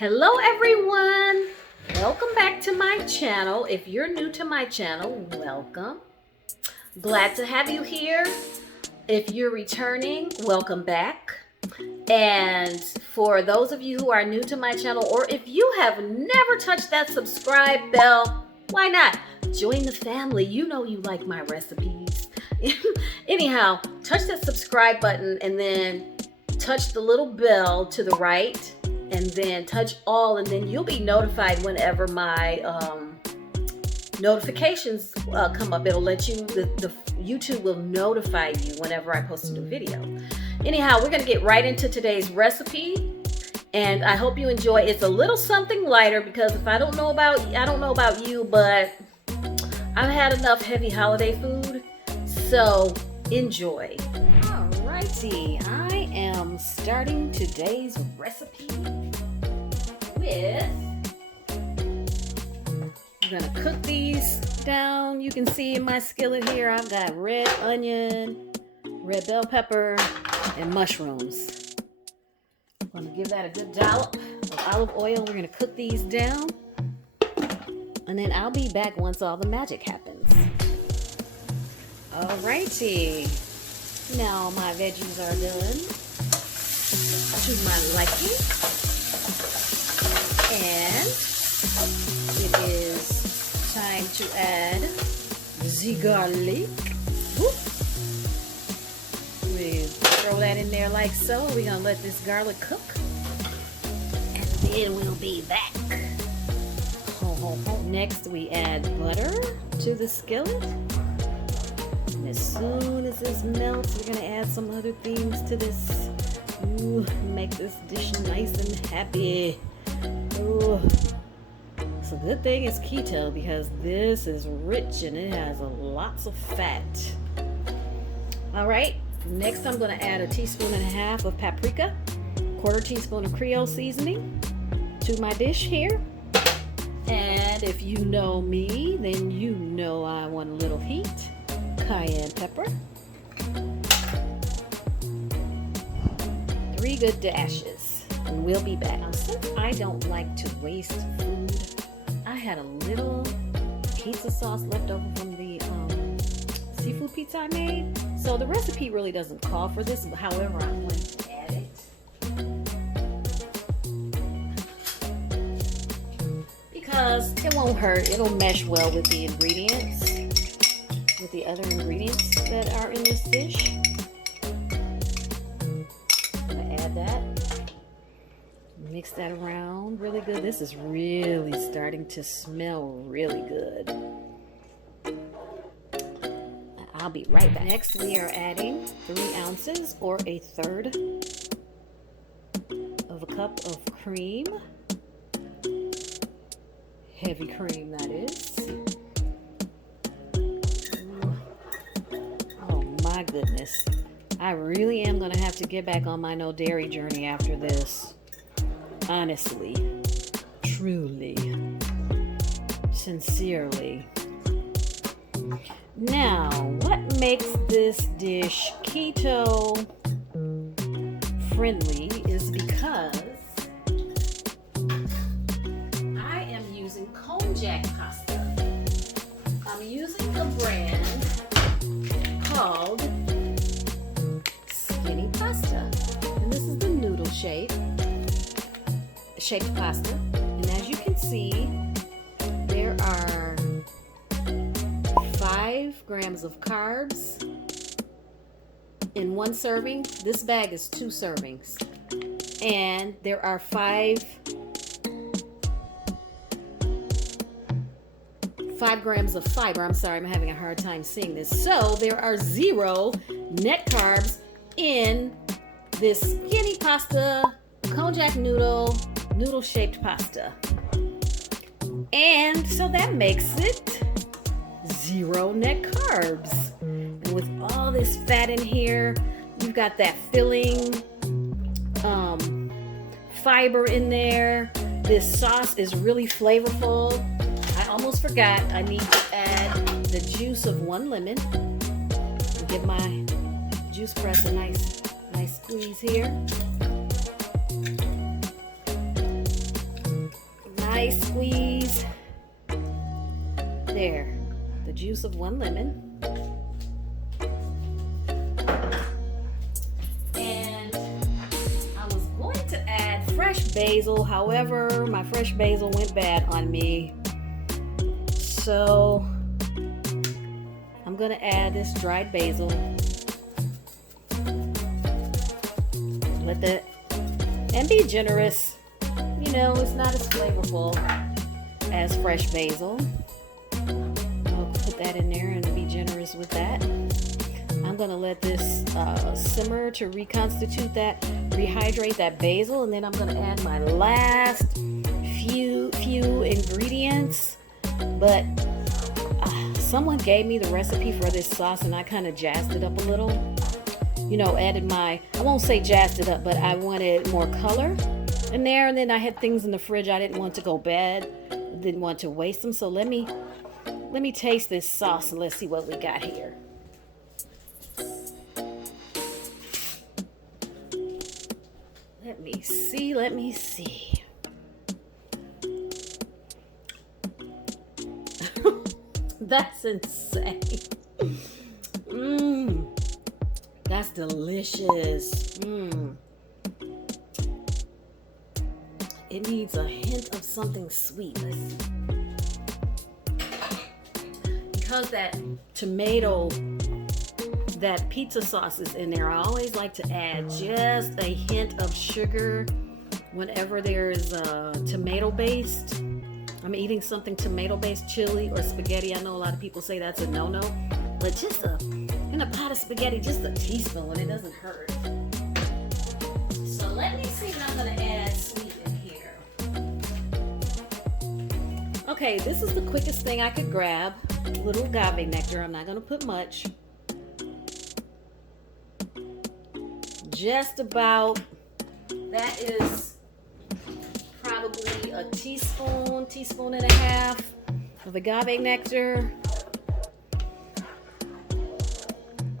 Hello everyone, welcome back to my channel. If you're new to my channel, welcome. Glad to have you here. If you're returning, welcome back. And for those of you who are new to my channel, or if you have never touched that subscribe bell, why not? Join the family. You know you like my recipes. Anyhow, touch that subscribe button and then touch the little bell to the right and then touch all, and then you'll be notified whenever my notifications come up. It'll let you, the YouTube will notify you whenever I post a new video. Anyhow, we're gonna get right into today's recipe, and I hope you enjoy. It's a little something lighter because I don't know about you, but I've had enough heavy holiday food, so enjoy. Alrighty, I am starting today's recipe with, I'm gonna cook these down. You can see in my skillet here, I've got red onion, red bell pepper, and mushrooms. I'm gonna give that a good dollop of olive oil. We're gonna cook these down, and then I'll be back once all the magic happens. Alrighty, now my veggies are done to my liking, and it is time to add the garlic. Whoop. We throw that in there like so. We're gonna let this garlic cook, and then we'll be back. Next, we add butter to the skillet. And as soon as this melts, we're gonna add some other things to this. Ooh, make this dish nice and happy. Ooh. So the good thing is keto, because this is rich and it has lots of fat. All right, next I'm gonna add 1.5 teaspoons of paprika, 1/4 teaspoon of creole seasoning to my dish here. And if you know me, then you know I want a little heat. Cayenne pepper. 3 good dashes. And we'll be back. Now, since I don't like to waste food, I had a little pizza sauce left over from the seafood pizza I made. So the recipe really doesn't call for this. However, I'm going to add it. Because it won't hurt. It'll mesh well with the ingredients, with the other ingredients that are in this dish. I'm gonna add that. Mix that around really good. This is really starting to smell really good. I'll be right back. Next, we are adding 3 ounces or 1/3 of a cup of cream. Heavy cream, that is. Oh my goodness. I really am going to have to get back on my no dairy journey after this. Honestly. Truly. Sincerely. Now, what makes this dish keto friendly is because Konjac pasta. I'm using a brand called Skinny Pasta, and this is the noodle shaped pasta. And as you can see, there are 5 grams of carbs in 1 serving. This bag is 2 servings, and there are 5 grams of fiber. I'm sorry, I'm having a hard time seeing this. So there are 0 net carbs in this skinny pasta, Konjac noodle shaped pasta. And so that makes it 0 net carbs. And with all this fat in here, you've got that filling fiber in there. This sauce is really flavorful. I almost forgot, I need to add the juice of 1 lemon. Give my juice press a nice squeeze here. nice squeeze. There, the juice of 1 lemon. And I was going to add fresh basil, however, my fresh basil went bad on me. So I'm gonna add this dried basil. And be generous. You know, it's not as flavorful as fresh basil. I'll put that in there and be generous with that. I'm gonna let this simmer to reconstitute that, rehydrate that basil, and then I'm gonna add my last few ingredients. But someone gave me the recipe for this sauce and I kind of jazzed it up a little. You know, added I won't say jazzed it up, but I wanted more color in there. And then I had things in the fridge I didn't want to go bad, didn't want to waste them. So let me taste this sauce and let's see what we got here. Let me see. That's insane. That's delicious. It needs a hint of something sweet. Because that tomato, that pizza sauce is in there, I always like to add just a hint of sugar whenever there's tomato based. I'm eating something tomato based, chili or spaghetti. I know a lot of people say that's a no-no, but just in a pot of spaghetti, just a teaspoon, it doesn't hurt. So let me see if I'm gonna add sweet in here. Okay, this is the quickest thing I could grab. A little agave nectar. I'm not gonna put much. Just about, that is probably a teaspoon and a half of agave nectar.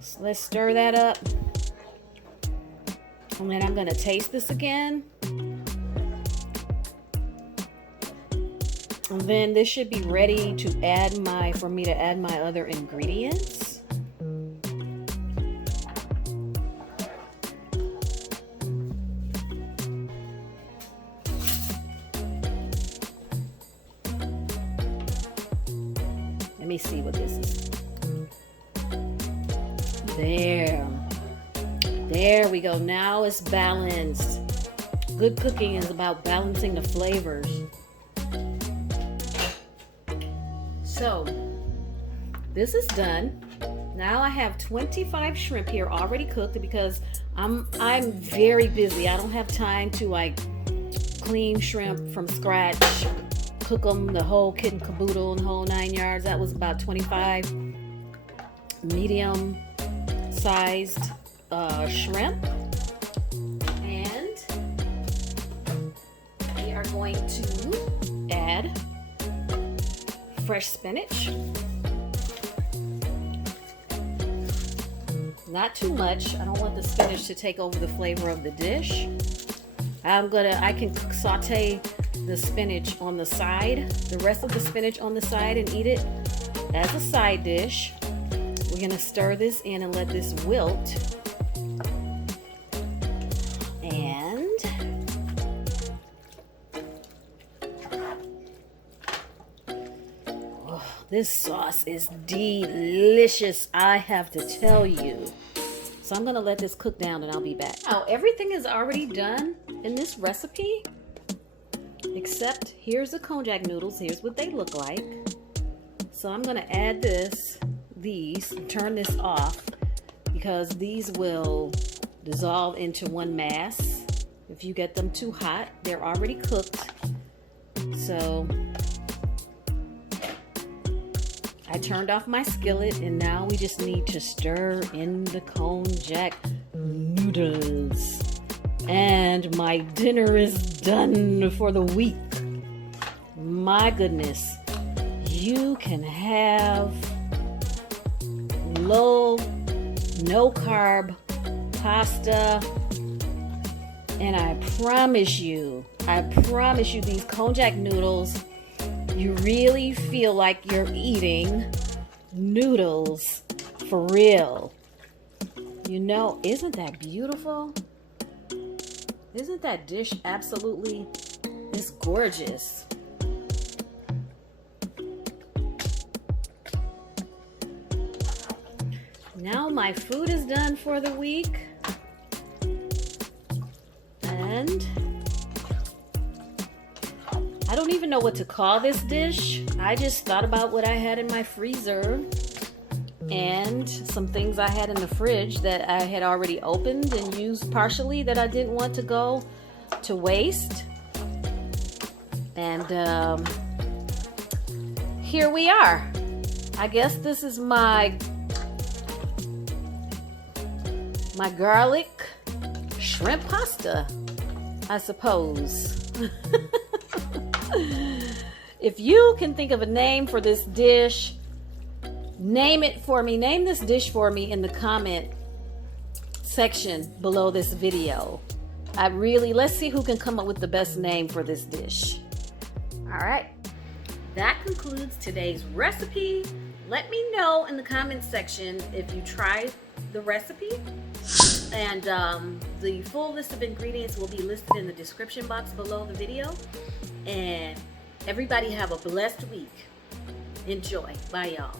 So let's stir that up. And then I'm gonna taste this again. And then this should be ready to for me to add my other ingredients. Let me see what this is. There we go. Now it's balanced. Good cooking is about balancing the flavors. So this is done. Now I have 25 shrimp here already cooked because I'm very busy. I don't have time to like clean shrimp from scratch, cook them the whole kit and caboodle and whole 9 yards. That was about 25 medium sized shrimp. And we are going to add fresh spinach. Not too much. I don't want the spinach to take over the flavor of the dish. I can saute the spinach on the side, the rest of the spinach on the side, and eat it as a side dish. We're gonna stir this in and let this wilt. And this sauce is delicious, I have to tell you. So I'm gonna let this cook down and I'll be back. Now, everything is already done in this recipe, except here's the Konjac noodles. Here's what they look like. So I'm gonna add these, and turn this off because these will dissolve into one mass. If you get them too hot, they're already cooked. So I turned off my skillet and now we just need to stir in the Konjac noodles. And my dinner is done for the week. My goodness. You can have low, no carb pasta, and I promise you I promise you, these Konjac noodles, you really feel like you're eating noodles for real. You know, isn't that beautiful? Isn't that dish absolutely, it's gorgeous. Now my food is done for the week. And I don't even know what to call this dish. I just thought about what I had in my freezer and some things I had in the fridge that I had already opened and used partially that I didn't want to go to waste. And here we are. I guess this is my garlic shrimp pasta, I suppose. If you can think of a name for this dish, name it for me. Name this dish for me in the comment section below this video. Let's see who can come up with the best name for this dish. All right, that concludes today's recipe. Let me know in the comment section if you tried the recipe. And the full list of ingredients will be listed in the description box below the video. And everybody have a blessed week. Enjoy. Bye, y'all.